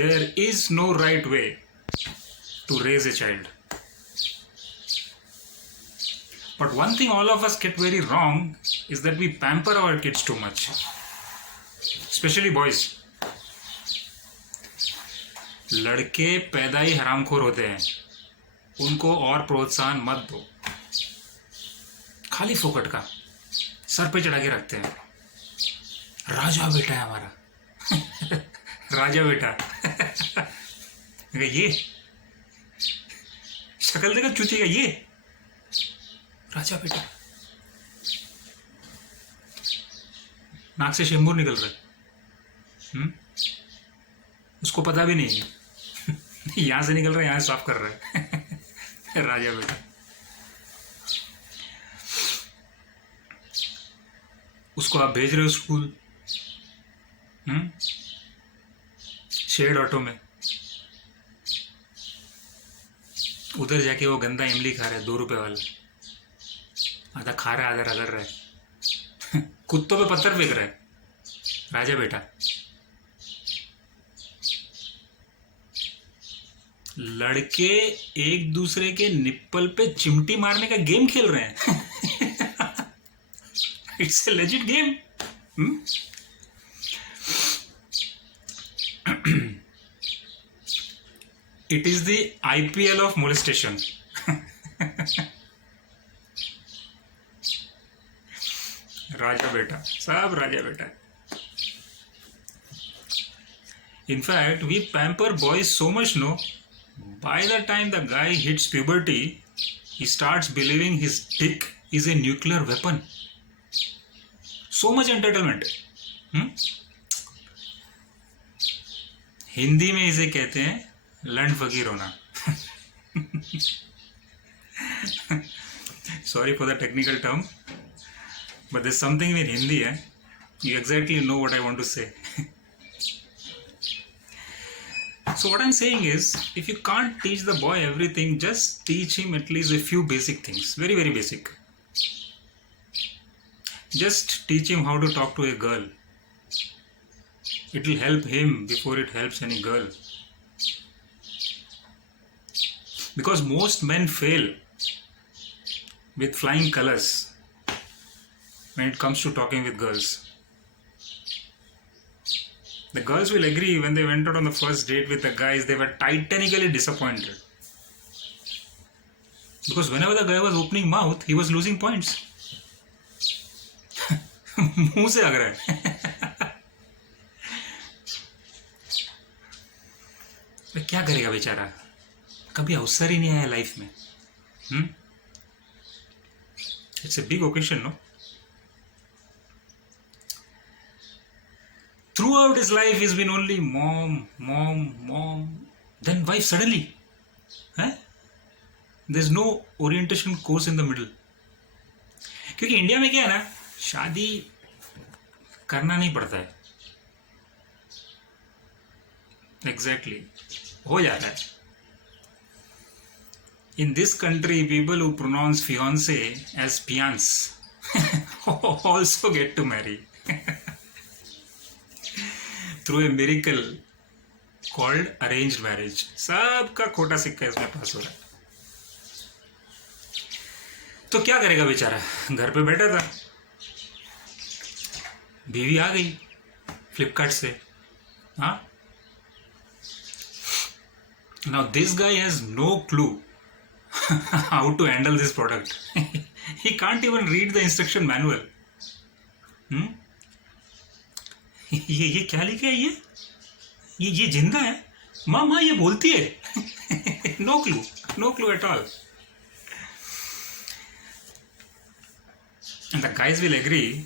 there is no right way to raise a child. But one thing all of us get very wrong is that we pamper our kids too much, especially boys. लड़के पैदा ही हरामखोर होते हैं, उनको और प्रोत्साहन मत दो, खाली फोकट का सर पे चढ़ा के रखते हैं। राजा बेटा है हमारा राजा बेटा ये शक्ल देखा चूती का, ये राजा बेटा, नाक से शेम्बूर निकल रहा है। उसको पता भी नहीं है यहां से निकल रहा है, यहां से साफ कर रहा है राजा बेटा। उसको आप भेज रहे हो स्कूल, शेयर्ड ऑटो में, उधर जाके वो गंदा इमली खा रहा है 2 रुपए वाला, आधा खा रहा है आधा रगड़ रहा है कुत्तों पे पत्थर फेंक रहा है राजा बेटा। लड़के एक दूसरे के निप्पल पे चिमटी मारने का गेम खेल रहे हैं it's a legit game. It is the IPL of molestation राजा बेटा, सब राजा बेटा। In fact, we pamper boys so much, no? By the time the guy hits puberty, he starts believing his dick is a nuclear weapon. So much entitlement. Hindi में इसे कहते हैं लंड फकीर होना। Sorry for the technical term, but there's something in Hindi, you exactly know what I want to say. So what I'm saying is, if you can't teach the boy everything, just teach him at least a few basic things, very very basic. Just teach him how to talk to a girl. It will help him before it helps any girl. Because most men fail with flying colors when it comes to talking with girls. The girls will agree when they went out on the first date with the guys, they were titanically disappointed. Because whenever the guy was opening mouth, he was losing points. मुंह से लग रहा है क्या करेगा बेचारा, कभी अवसर ही नहीं आया लाइफ में। It's a big occasion, no? Throughout his life, he's been only mom, mom, mom, then wife suddenly. There's no orientation course in the middle. क्योंकि इंडिया में क्या है ना, शादी करना नहीं पड़ता है, एग्जैक्टली हो जाता है। In this country, people who pronounce fiancé as fiance also get to marry through a miracle called arranged marriage. सबका खोटा सिक्का इसमें पास हो रहा है। तो क्या करेगा बेचारा, घर पे बैठा था, बीवी आ गई फ्लिपकार्ट से। Now this guy has no clue how to handle this product. He can't even read the instruction manual. ये क्या लिखा है, ये जिंदा है, माँ ये बोलती है no clue at all. And the guys will agree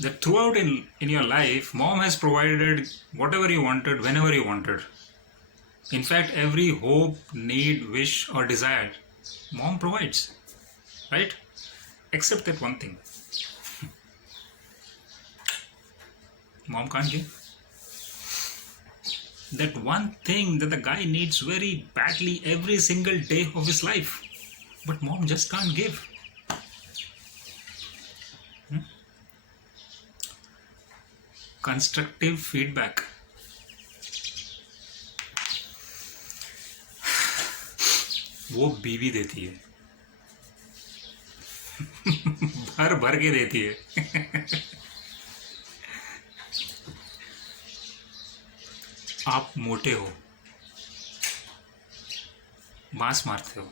that throughout in your life, mom has provided whatever you wanted, whenever you wanted. In fact, every hope, need, wish or desire, mom provides, right? Except that one thing. Mom can't give. That one thing that the guy needs very badly every single day of his life. But mom just can't give. Constructive feedback. वो बीवी देती है, भर भर के देती है। आप मोटे हो, मांस मारते हो,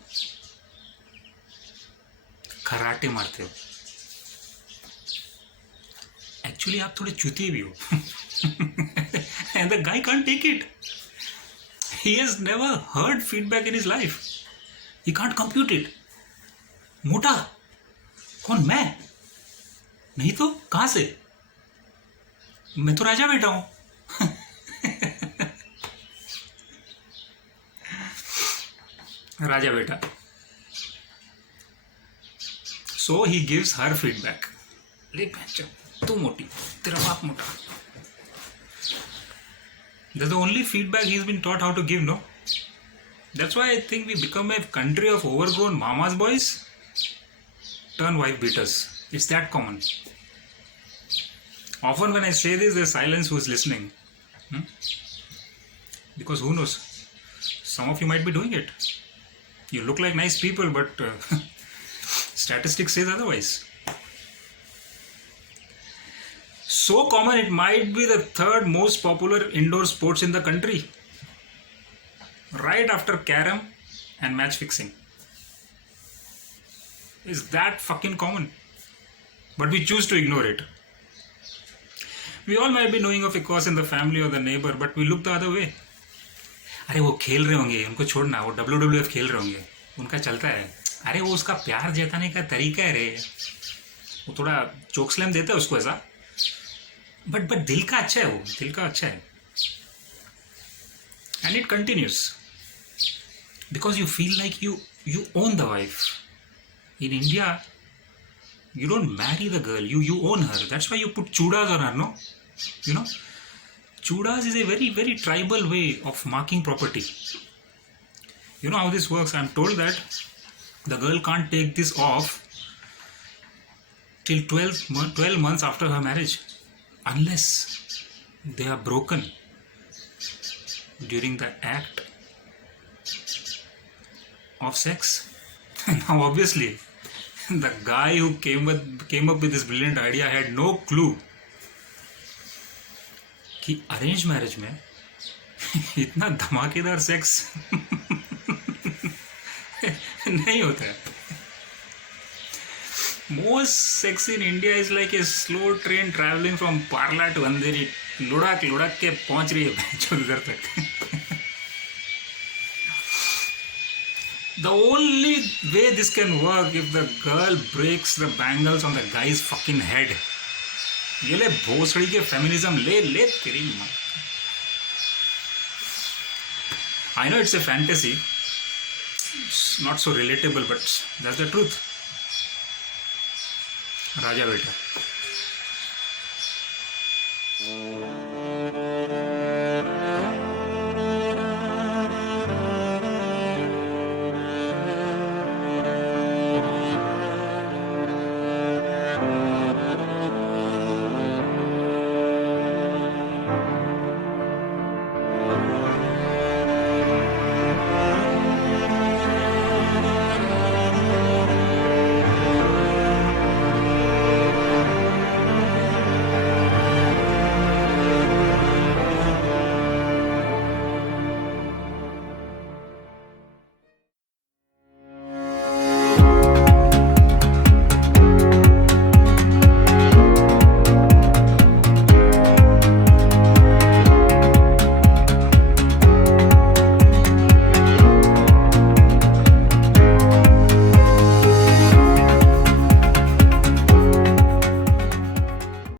कराटे मारते हो, एक्चुअली आप थोड़े चूतिए भी हो। And the guy can't take it. He has never heard feedback in his life. He can't compute it. मोटा कौन? मैं नहीं तो कहां से? मैं तो राजा बेटा हूं। राजा बेटा. So he gives her feedback. ले बच्चा, तू मोटी, तेरा बाप मोटा. That's the only feedback he's been taught how to give, no? That's why I think we become a country of overgrown mama's boys, turn wife beaters. It's that common. Often when I say this, there's silence who's listening. Because who knows? Some of you might be doing it. You look like nice people, but statistics says otherwise. So common it might be the third most popular indoor sports in the country, right after carom and match fixing. Is that fucking common? But we choose to ignore it. We all might be knowing of a cause in the family or the neighbor, but we look the other way. अरे वो खेल रहे होंगे, उनको छोड़ना, वो WWF खेल रहे होंगे, उनका चलता है. अरे वो उसका प्यार जताने का तरीका है रे, वो थोड़ा चोक स्लैम देता है उसको ऐसा, बट दिल का अच्छा है, वो दिल का अच्छा है. And it continues because you feel like you own the wife. In India, you don't marry the girl, you own her. That's why you put chudas on her, no? You know, chudas is a very, very tribal way of marking property. You know how this works? I'm told that the girl can't take this off till 12 months after her marriage, unless they are broken during the act of sex. Now obviously the guy who came up with this brilliant idea had no clue कि arrange marriage में इतना धमाकेदार sex नहीं होता है. Most sex in India is like a slow train traveling from Parla to Andheri. लुढ़क के पहुंच रही है उधर तक. The only way this can work if the girl breaks the bangles on the guy's fucking head. ये ले भोसड़ी के फेमिनिज्म ले तेरी माँ. I know it's a fantasy, it's not so relatable, but that's the truth. राजा बेटा.